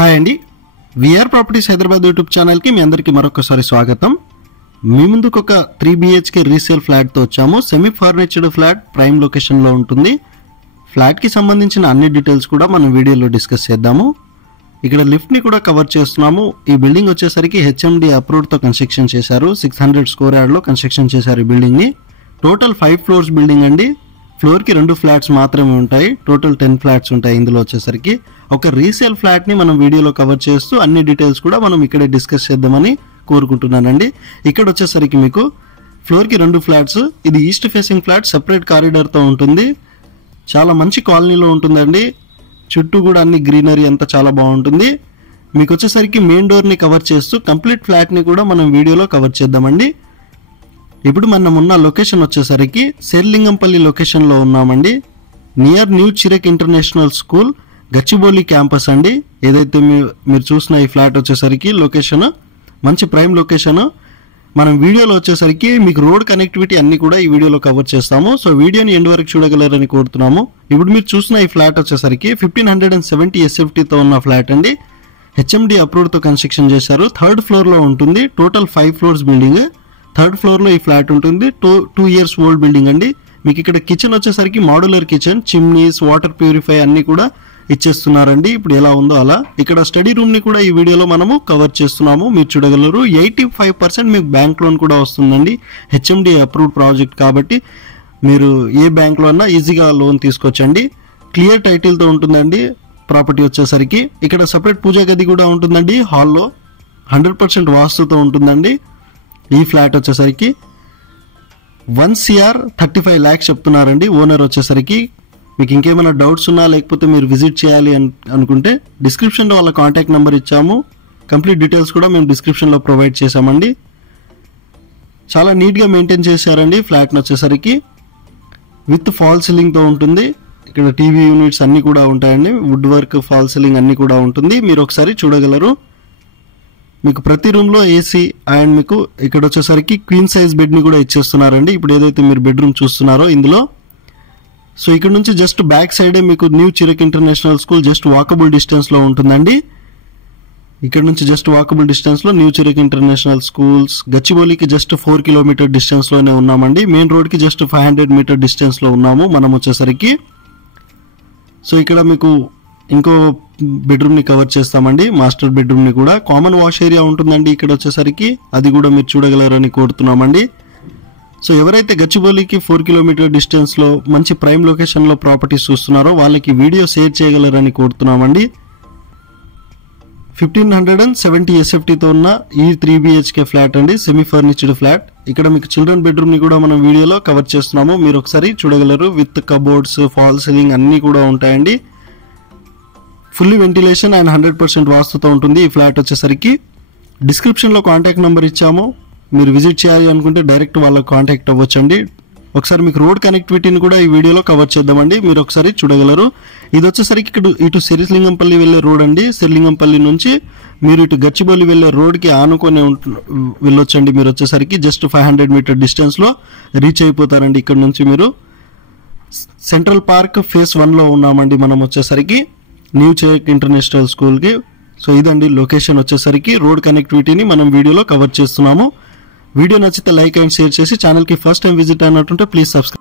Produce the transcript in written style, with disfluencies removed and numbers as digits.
Hi అండి, VR properties Hyderabad YouTube ఛానల్కి మీ అందరికీ మరొకసారి స్వాగతం. మీ ముందుకు ఒక 3 BHK రీసేల్ ఫ్లాట్తో వచ్చాము. సెమీ ఫర్నిచర్డ్ ఫ్లాట్, ప్రైమ్ లొకేషన్లో ఉంటుంది. ఫ్లాట్కి సంబంధించిన అన్ని డీటెయిల్స్ కూడా మనం వీడియోలో డిస్కస్ చేద్దాము. ఇక్కడ లిఫ్ట్ని కూడా కవర్ చేస్తున్నాము. ఈ బిల్డింగ్ వచ్చేసరికి HMD అప్రూవ్డ్తో కన్స్ట్రక్షన్ చేశారు. 600 స్క్వేర్ యార్డ్లో కన్స్ట్రక్షన్ చేశారు ఈ బిల్డింగ్ని. టోటల్ 5 ఫ్లోర్స్ బిల్డింగ్ అండి. ఫ్లోర్కి 2 ఫ్లాట్స్ మాత్రమే ఉంటాయి. టోటల్ 10 ఫ్లాట్స్ ఉంటాయి. ఇందులో వచ్చేసరికి ఒక రీసేల్ ఫ్లాట్ని మనం వీడియోలో కవర్ చేస్తూ అన్ని డీటెయిల్స్ కూడా మనం ఇక్కడే డిస్కస్ చేద్దామని కోరుకుంటున్నానండి. ఇక్కడ వచ్చేసరికి మీకు ఫ్లోర్కి 2 ఫ్లాట్స్. ఇది ఈస్ట్ ఫేసింగ్ ఫ్లాట్, సెపరేట్ కారిడార్తో ఉంటుంది. చాలా మంచి కాలనీలో ఉంటుందండి. చుట్టూ కూడా అన్ని గ్రీనరీ అంతా చాలా బాగుంటుంది. మీకు వచ్చేసరికి మెయిన్ డోర్ని కవర్ చేస్తూ కంప్లీట్ ఫ్లాట్ని కూడా మనం వీడియోలో కవర్ చేద్దామండి. ఇప్పుడు మనం ఉన్న లొకేషన్ వచ్చేసరికి శేర్లింగంపల్లి లొకేషన్లో ఉన్నామండి. Near new Chirec international school, Gachibowli campus అండి. ఏదైతే మీరు చూసిన ఈ ఫ్లాట్ వచ్చేసరికి లొకేషన్ మంచి ప్రైమ్ లొకేషన్. మనం వీడియోలో వచ్చేసరికి మీకు రోడ్ కనెక్టివిటీ అన్ని కూడా ఈ వీడియోలో కవర్ చేస్తాము. సో వీడియోని ఎండ్ వరకు చూడగలరని కోరుతున్నాము. ఇప్పుడు మీరు చూసిన ఈ ఫ్లాట్ వచ్చేసరికి 1570 SFTతో ఉన్న ఫ్లాట్ అండి. HMD అప్రూవ్డ్తో కన్స్ట్రక్షన్ చేశారు. 3rd ఫ్లోర్లో ఉంటుంది. Total 5 floors building. 3rd ఫ్లోర్లో ఈ ఫ్లాట్ ఉంటుంది. 2 years ఓల్డ్ బిల్డింగ్ అండి. మీకు ఇక్కడ కిచెన్ వచ్చేసరికి modular kitchen, chimneys, water purify అన్ని కూడా ఇచ్చేస్తున్నారండి. ఇప్పుడు ఎలా ఉందో అలా. ఇక్కడ స్టడీ రూమ్ ని కూడా ఈ వీడియోలో మనము కవర్ చేస్తున్నాము. మీరు చూడగలరు. 85% మీకు బ్యాంక్ లోన్ కూడా వస్తుందండి. HMD అప్రూవ్డ్ ప్రాజెక్ట్ కాబట్టి మీరు ఏ బ్యాంక్ లో అన్నా ఈజీగా లోన్ తీసుకోవచ్చండి. క్లియర్ టైటిల్ తో ఉంటుందండి ప్రాపర్టీ వచ్చేసరికి. ఇక్కడ సపరేట్ పూజా గది కూడా ఉంటుందండి. హాల్లో 100% వాస్తుతో ఉంటుందండి. ఈ ఫ్లాట్ వచ్చేసరికి 1 CR 35 lakhs చెప్తున్నారండి ఓనర్ వచ్చేసరికి. మీకు ఇంకేమైనా డౌట్స్ ఉన్నా లేకపోతే మీరు విజిట్ చేయాలి అనుకుంటే డిస్క్రిప్షన్లో వాళ్ళ కాంటాక్ట్ నెంబర్ ఇచ్చాము. కంప్లీట్ డీటెయిల్స్ కూడా మేము డిస్క్రిప్షన్లో ప్రొవైడ్ చేసామండి. చాలా నీట్గా మెయింటైన్ చేశారండి ఫ్లాట్ని వచ్చేసరికి. విత్ ఫాల్ సీలింగ్తో ఉంటుంది. ఇక్కడ టీవీ యూనిట్స్ అన్నీ కూడా ఉంటాయండి. వుడ్ వర్క్, ఫాల్ సీలింగ్ అన్నీ కూడా ఉంటుంది. మీరు ఒకసారి చూడగలరు. మీకు ప్రతి రూమ్లో ఏసీ అండ్ మీకు ఇక్కడ వచ్చేసరికి క్వీన్ సైజ్ బెడ్ని కూడా ఇచ్చేస్తున్నారండి. ఇప్పుడు ఏదైతే మీరు బెడ్రూమ్ చూస్తున్నారో ఇందులో. సో ఇక్కడ నుంచి జస్ట్ బ్యాక్ సైడే మీకు new Chirec international school just walkable డిస్టెన్స్లో ఉంటుందండి. ఇక్కడ నుంచి జస్ట్ వాకబుల్ డిస్టెన్స్లో న్యూ చిరక్ ఇంటర్నేషనల్ స్కూల్స్. గచ్చిబౌలికి జస్ట్ 4 కిలోమీటర్ డిస్టెన్స్లోనే ఉన్నామండి. మెయిన్ రోడ్కి జస్ట్ 500 మీటర్ డిస్టెన్స్లో ఉన్నాము మనం వచ్చేసరికి. సో ఇక్కడ మీకు ఇంకో బెడ్రూమ్ని కవర్ చేస్తామండి. మాస్టర్ బెడ్రూమ్ని కూడా. కామన్ వాష్ ఏరియా ఉంటుందండి ఇక్కడ వచ్చేసరికి. అది కూడా మీరు చూడగలరని కోరుతున్నామండి. సో ఎవరైతే గచ్చిబౌలికి 4 కిలోమీటర్ డిస్టెన్స్లో మంచి ప్రైమ్ లొకేషన్లో ప్రాపర్టీస్ చూస్తున్నారో వాళ్ళకి వీడియో షేర్ చేయగలరని కోరుతున్నామండి. 1570 SFTతో ఉన్న ఈ 3 BHK ఫ్లాట్ అండి. Semi ఫర్నిచర్డ్ flat. ఇక్కడ మీకు చిల్డ్రన్ బెడ్రూమ్ని కూడా మనం వీడియోలో కవర్ చేస్తున్నాము. మీరు ఒకసారి చూడగలరు. విత్ కబోర్డ్స్, ఫాల్ సీలింగ్ అన్నీ కూడా ఉంటాయండి. ఫుల్లీ వెంటిలేషన్ అండ్ 100% వాస్తుతో ఉంటుంది ఈ ఫ్లాట్ వచ్చేసరికి. డిస్క్రిప్షన్లో కాంటాక్ట్ నెంబర్ ఇచ్చాము. మీరు విజిట్ చేయాలి అనుకుంటే డైరెక్ట్ వాళ్ళకి కాంటాక్ట్ అవ్వచ్చండి. ఒకసారి మీకు రోడ్ కనెక్టివిటీని కూడా ఈ వీడియోలో కవర్ చేద్దామండి. మీరు ఒకసారి చూడగలరు. ఇది వచ్చేసరికి ఇటు శేర్లింగంపల్లి వెళ్ళే రోడ్ అండి. శేర్లింగంపల్లి నుంచి మీరు ఇటు గచ్చిబౌలి వెళ్ళే రోడ్కి ఆనుకొని వెళ్ళొచ్చండి. మీరు వచ్చేసరికి జస్ట్ 500 మీటర్ డిస్టెన్స్లో రీచ్ అయిపోతారండి. ఇక్కడ నుంచి మీరు సెంట్రల్ పార్క్ ఫేజ్ 1లో ఉన్నామండి మనం వచ్చేసరికి న్యూ చిరక్ ఇంటర్నేషనల్ స్కూల్కి. సో ఇదండి లొకేషన్ వచ్చేసరికి. రోడ్ కనెక్టివిటీని మనం వీడియోలో కవర్ చేస్తున్నాము. వీడియో నచ్చితే లైక్ అండ్ షేర్ చేసి ఛానల్కి ఫస్ట్ టైం విజిట్ అయినట్టుంటే ప్లీజ్ సబ్స్క్రైబ్.